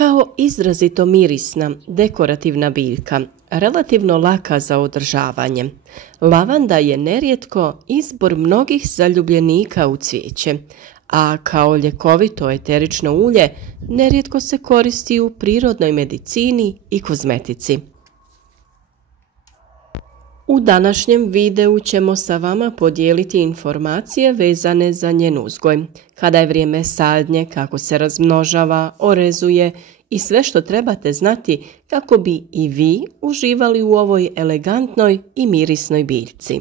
Kao izrazito mirisna, dekorativna biljka, relativno laka za održavanje, lavanda je nerijetko izbor mnogih zaljubljenika u cvijeće, a kao ljekovito eterično ulje nerijetko se koristi u prirodnoj medicini i kozmetici. U današnjem videu ćemo sa vama podijeliti informacije vezane za njen uzgoj, kada je vrijeme sadnje, kako se razmnožava, orezuje i sve što trebate znati kako bi i vi uživali u ovoj elegantnoj i mirisnoj biljci.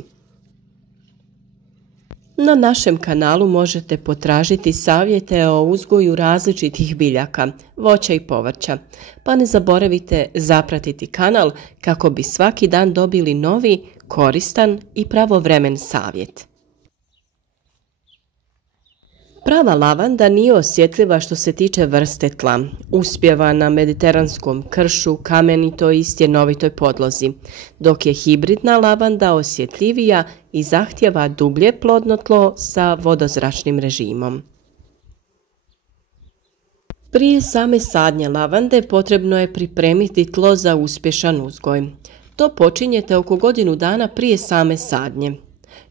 Na našem kanalu možete potražiti savjete o uzgoju različitih biljaka, voća i povrća, pa ne zaboravite zapratiti kanal kako bi svaki dan dobili novi, koristan i pravovremen savjet. Prava lavanda nije osjetljiva što se tiče vrste tla. Uspijeva na mediteranskom kršu, kamenitoj i stjenovitoj podlozi, dok je hibridna lavanda osjetljivija i zahtjeva dublje plodno tlo sa vodozračnim režimom. Prije same sadnje lavande potrebno je pripremiti tlo za uspješan uzgoj. To počinjete oko godinu dana prije same sadnje.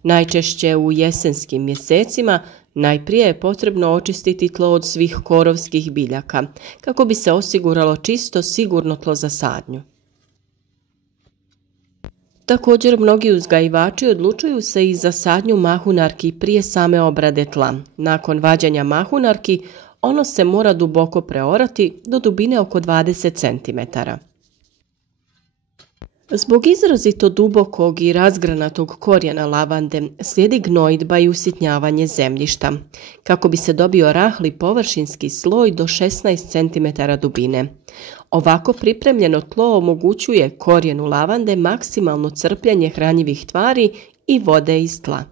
Najčešće u jesenskim mjesecima najprije je potrebno očistiti tlo od svih korovskih biljaka, kako bi se osiguralo čisto, sigurno tlo za sadnju. Također, mnogi uzgajivači odlučuju se i za sadnju mahunarki prije same obrade tla. Nakon vađenja mahunarki, ono se mora duboko preorati do dubine oko 20 cm. Zbog izrazito dubokog i razgranatog korijena lavande slijedi gnojidba i usitnjavanje zemljišta, kako bi se dobio rahli površinski sloj do 16 cm dubine. Ovako pripremljeno tlo omogućuje korijenu lavande maksimalno crpljenje hranjivih tvari i vode iz tla.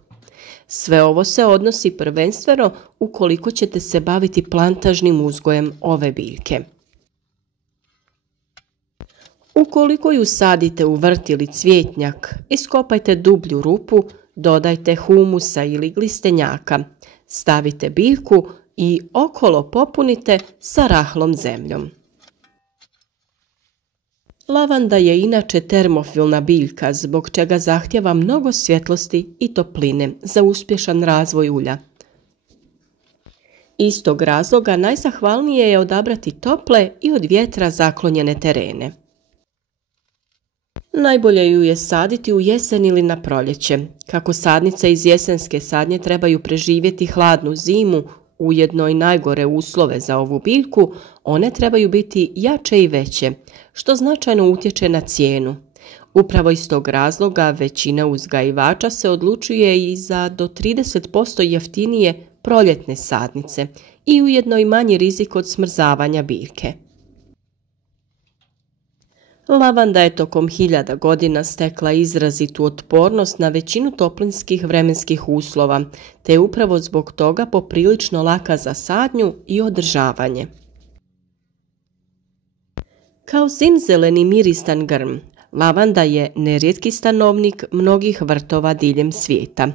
Sve ovo se odnosi prvenstveno ukoliko ćete se baviti plantažnim uzgojem ove biljke. Ukoliko ju sadite u vrt ili cvjetnjak, iskopajte dublju rupu, dodajte humusa ili glistenjaka, stavite biljku i okolo popunite sa rahlom zemljom. Lavanda je inače termofilna biljka, zbog čega zahtjeva mnogo svjetlosti i topline za uspješan razvoj ulja. Iz tog razloga najzahvalnije je odabrati tople i od vjetra zaklonjene terene. Najbolje ju je saditi u jesen ili na proljeće. Kako sadnice iz jesenske sadnje trebaju preživjeti hladnu zimu, ujedno i najgore uslove za ovu biljku, one trebaju biti jače i veće, što značajno utječe na cijenu. Upravo iz tog razloga većina uzgajivača se odlučuje i za do 30% jeftinije proljetne sadnice i ujedno i manji rizik od smrzavanja biljke. Lavanda je tokom hiljada godina stekla izrazitu otpornost na većinu toplinskih vremenskih uslova, te je upravo zbog toga poprilično laka za sadnju i održavanje. Kao zimzeleni miristan grm, lavanda je nerijetki stanovnik mnogih vrtova diljem svijeta.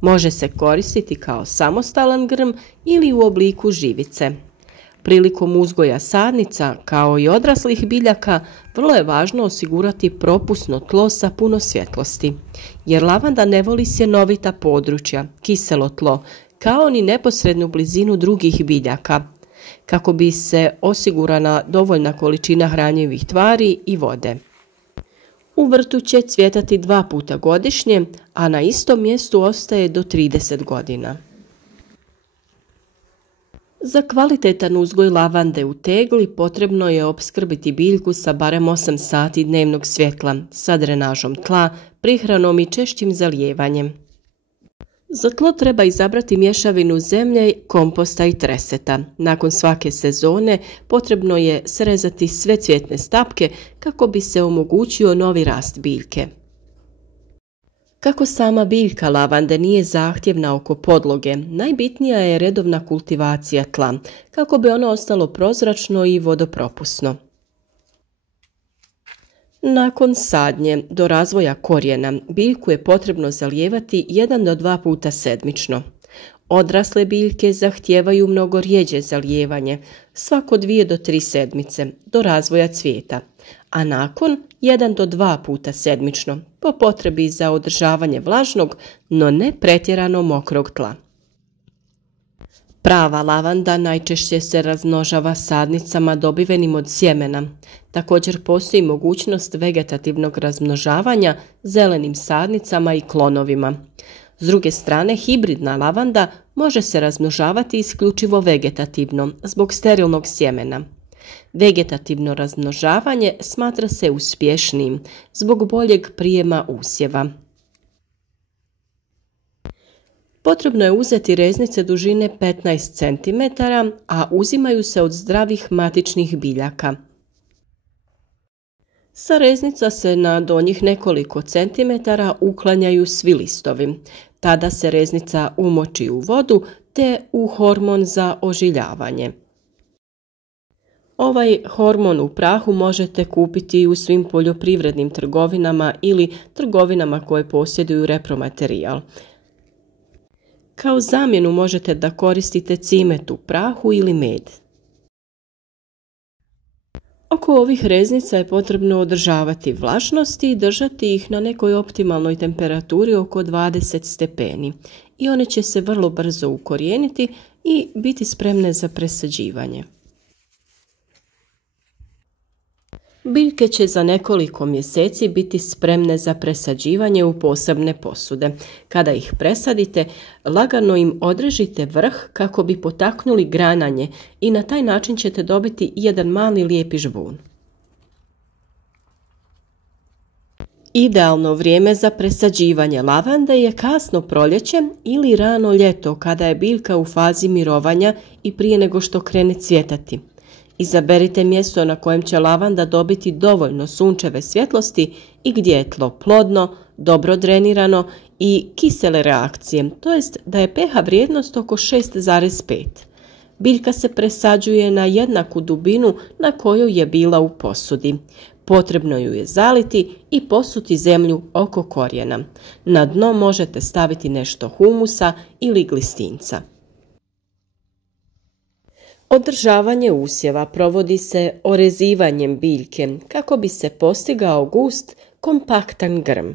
Može se koristiti kao samostalan grm ili u obliku živice. Prilikom uzgoja sadnica, kao i odraslih biljaka, vrlo je važno osigurati propusno tlo sa puno svjetlosti, jer lavanda ne voli sjenovita područja, kiselo tlo, kao ni neposrednu blizinu drugih biljaka, kako bi se osigurana dovoljna količina hranjivih tvari i vode. U vrtu će cvjetati 2 puta godišnje, a na istom mjestu ostaje do 30 godina. Za kvalitetan uzgoj lavande u tegli potrebno je opskrbiti biljku sa barem 8 sati dnevnog svjetla, sa drenažom tla, prihranom i češćim zalijevanjem. Za tlo treba izabrati mješavinu zemlje, komposta i treseta. Nakon svake sezone potrebno je srezati sve cvjetne stapke kako bi se omogućio novi rast biljke. Kako sama biljka lavande nije zahtjevna oko podloge, najbitnija je redovna kultivacija tla, kako bi ono ostalo prozračno i vodopropusno. Nakon sadnje do razvoja korijena, biljku je potrebno zalijevati 1 do 2 puta sedmično. Odrasle biljke zahtijevaju mnogo rjeđe zalijevanje, svako 2 do 3 sedmice, do razvoja cvijeta, a nakon 1 do 2 puta sedmično, po potrebi za održavanje vlažnog, no ne pretjerano mokrog tla. Prava lavanda najčešće se razmnožava sadnicama dobivenim od sjemena. Također postoji mogućnost vegetativnog razmnožavanja zelenim sadnicama i klonovima. S druge strane, hibridna lavanda može se razmnožavati isključivo vegetativno, zbog sterilnog sjemena. Vegetativno razmnožavanje smatra se uspješnijim, zbog boljeg prijema usjeva. Potrebno je uzeti reznice dužine 15 cm, a uzimaju se od zdravih matičnih biljaka. Sa reznica se na donjih nekoliko centimetara uklanjaju svi listovi. Tada se reznica umoči u vodu te u hormon za ožiljavanje. Ovaj hormon u prahu možete kupiti u svim poljoprivrednim trgovinama ili trgovinama koje posjeduju repromaterijal. Kao zamjenu možete da koristite cimet u prahu ili med. Oko ovih reznica je potrebno održavati vlažnost i držati ih na nekoj optimalnoj temperaturi oko 20 stepeni i one će se vrlo brzo ukorijeniti i biti spremne za presađivanje. Biljke će za nekoliko mjeseci biti spremne za presađivanje u posebne posude. Kada ih presadite, lagano im odrežite vrh kako bi potaknuli grananje i na taj način ćete dobiti jedan mali lijepi žbun. Idealno vrijeme za presađivanje lavande je kasno proljeće ili rano ljeto kada je biljka u fazi mirovanja i prije nego što krene cvjetati. Izaberite mjesto na kojem će lavanda dobiti dovoljno sunčeve svjetlosti i gdje je tlo plodno, dobro drenirano i kisele reakcije, to jest da je pH vrijednost oko 6,5. Biljka se presađuje na jednaku dubinu na kojoj je bila u posudi. Potrebno ju je zaliti i posuti zemlju oko korijena. Na dno možete staviti nešto humusa ili glistinca. Održavanje usjeva provodi se orezivanjem biljke kako bi se postigao gust, kompaktan grm.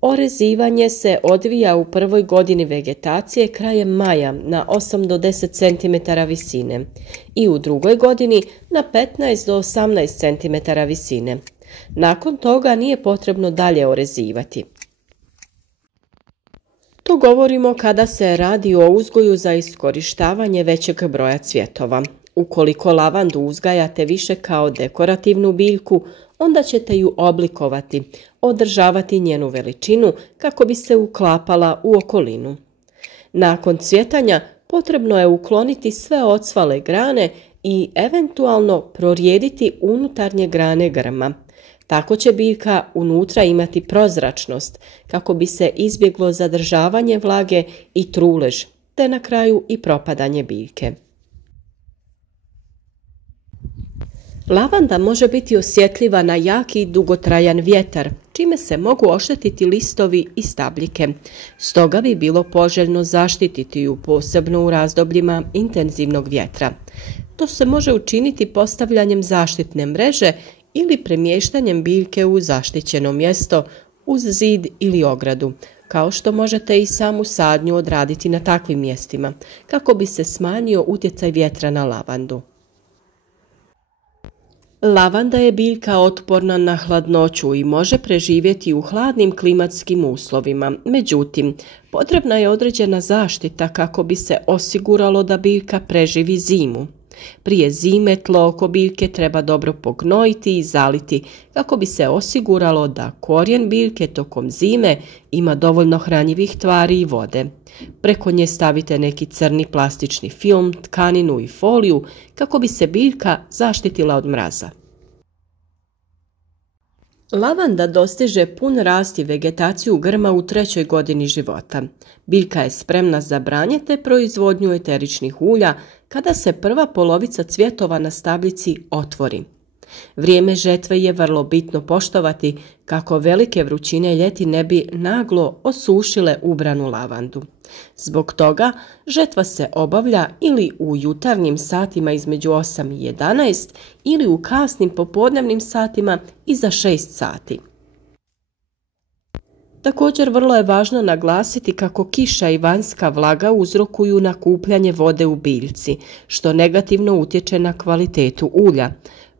Orezivanje se odvija u prvoj godini vegetacije krajem maja na 8 do 10 cm visine i u drugoj godini na 15 do 18 cm visine. Nakon toga nije potrebno dalje orezivati. To govorimo kada se radi o uzgoju za iskorištavanje većeg broja cvjetova. Ukoliko lavandu uzgajate više kao dekorativnu biljku, onda ćete ju oblikovati, održavati njenu veličinu kako bi se uklapala u okolinu. Nakon cvjetanja potrebno je ukloniti sve ocvale grane i eventualno prorijediti unutarnje grane grma. Tako će biljka unutra imati prozračnost kako bi se izbjeglo zadržavanje vlage i trulež, te na kraju i propadanje biljke. Lavanda može biti osjetljiva na jaki i dugotrajan vjetar, čime se mogu oštetiti listovi i stabljike. Stoga bi bilo poželjno zaštititi ju posebno u razdobljima intenzivnog vjetra. To se može učiniti postavljanjem zaštitne mreže ili premještanjem biljke u zaštićeno mjesto uz zid ili ogradu, kao što možete i samu sadnju odraditi na takvim mjestima, kako bi se smanjio utjecaj vjetra na lavandu. Lavanda je biljka otporna na hladnoću i može preživjeti u hladnim klimatskim uslovima, međutim, potrebna je određena zaštita kako bi se osiguralo da biljka preživi zimu. Prije zime tlo oko biljke treba dobro pognojiti i zaliti kako bi se osiguralo da korijen biljke tokom zime ima dovoljno hranjivih tvari i vode. Preko nje stavite neki crni plastični film, tkaninu i foliju kako bi se biljka zaštitila od mraza. Lavanda dostiže pun rast i vegetaciju grma u 3. godini života. Biljka je spremna za branje te proizvodnju eteričnih ulja kada se prva polovica cvjetova na stabljici otvori. Vrijeme žetve je vrlo bitno poštovati kako velike vrućine ljeti ne bi naglo osušile ubranu lavandu. Zbog toga žetva se obavlja ili u jutarnjim satima između 8 i 11 ili u kasnim popodnevnim satima iza 6 sati. Također vrlo je važno naglasiti kako kiša i vanjska vlaga uzrokuju nakupljanje vode u biljci, što negativno utječe na kvalitetu ulja.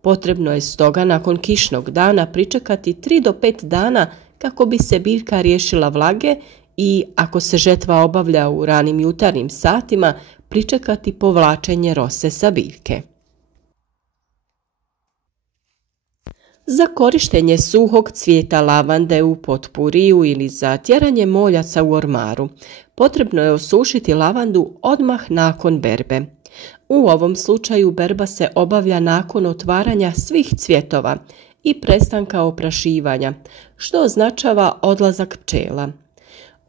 Potrebno je stoga nakon kišnog dana pričekati 3 do 5 dana kako bi se biljka riješila vlage i ako se žetva obavlja u ranim jutarnjim satima, pričekati povlačenje rose sa biljke. Za korištenje suhog cvijeta lavande u potpuriju ili za tjeranje moljaca u ormaru, potrebno je osušiti lavandu odmah nakon berbe. U ovom slučaju berba se obavlja nakon otvaranja svih cvjetova i prestanka oprašivanja, što označava odlazak pčela.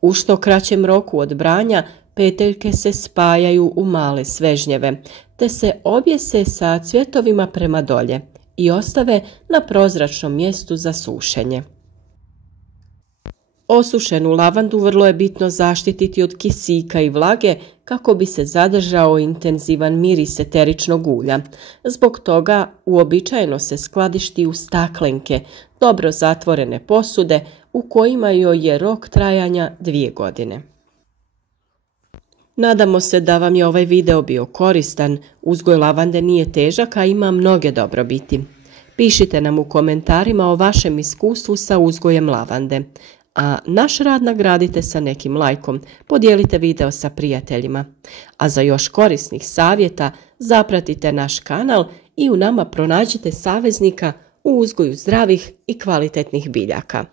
U što kraćem roku od branja peteljke se spajaju u male svežnjeve, te se objese sa cvjetovima prema dolje i ostave na prozračnom mjestu za sušenje. Osušenu lavandu vrlo je bitno zaštititi od kisika i vlage kako bi se zadržao intenzivan miris eteričnog ulja. Zbog toga uobičajeno se skladišti u staklenke, dobro zatvorene posude u kojima joj je rok trajanja 2 godine. Nadamo se da vam je ovaj video bio koristan. Uzgoj lavande nije težak, a ima mnoge dobrobiti. Pišite nam u komentarima o vašem iskustvu sa uzgojem lavande. A naš rad nagradite sa nekim lajkom, podijelite video sa prijateljima. A za još korisnih savjeta zapratite naš kanal i u nama pronađite saveznika u uzgoju zdravih i kvalitetnih biljaka.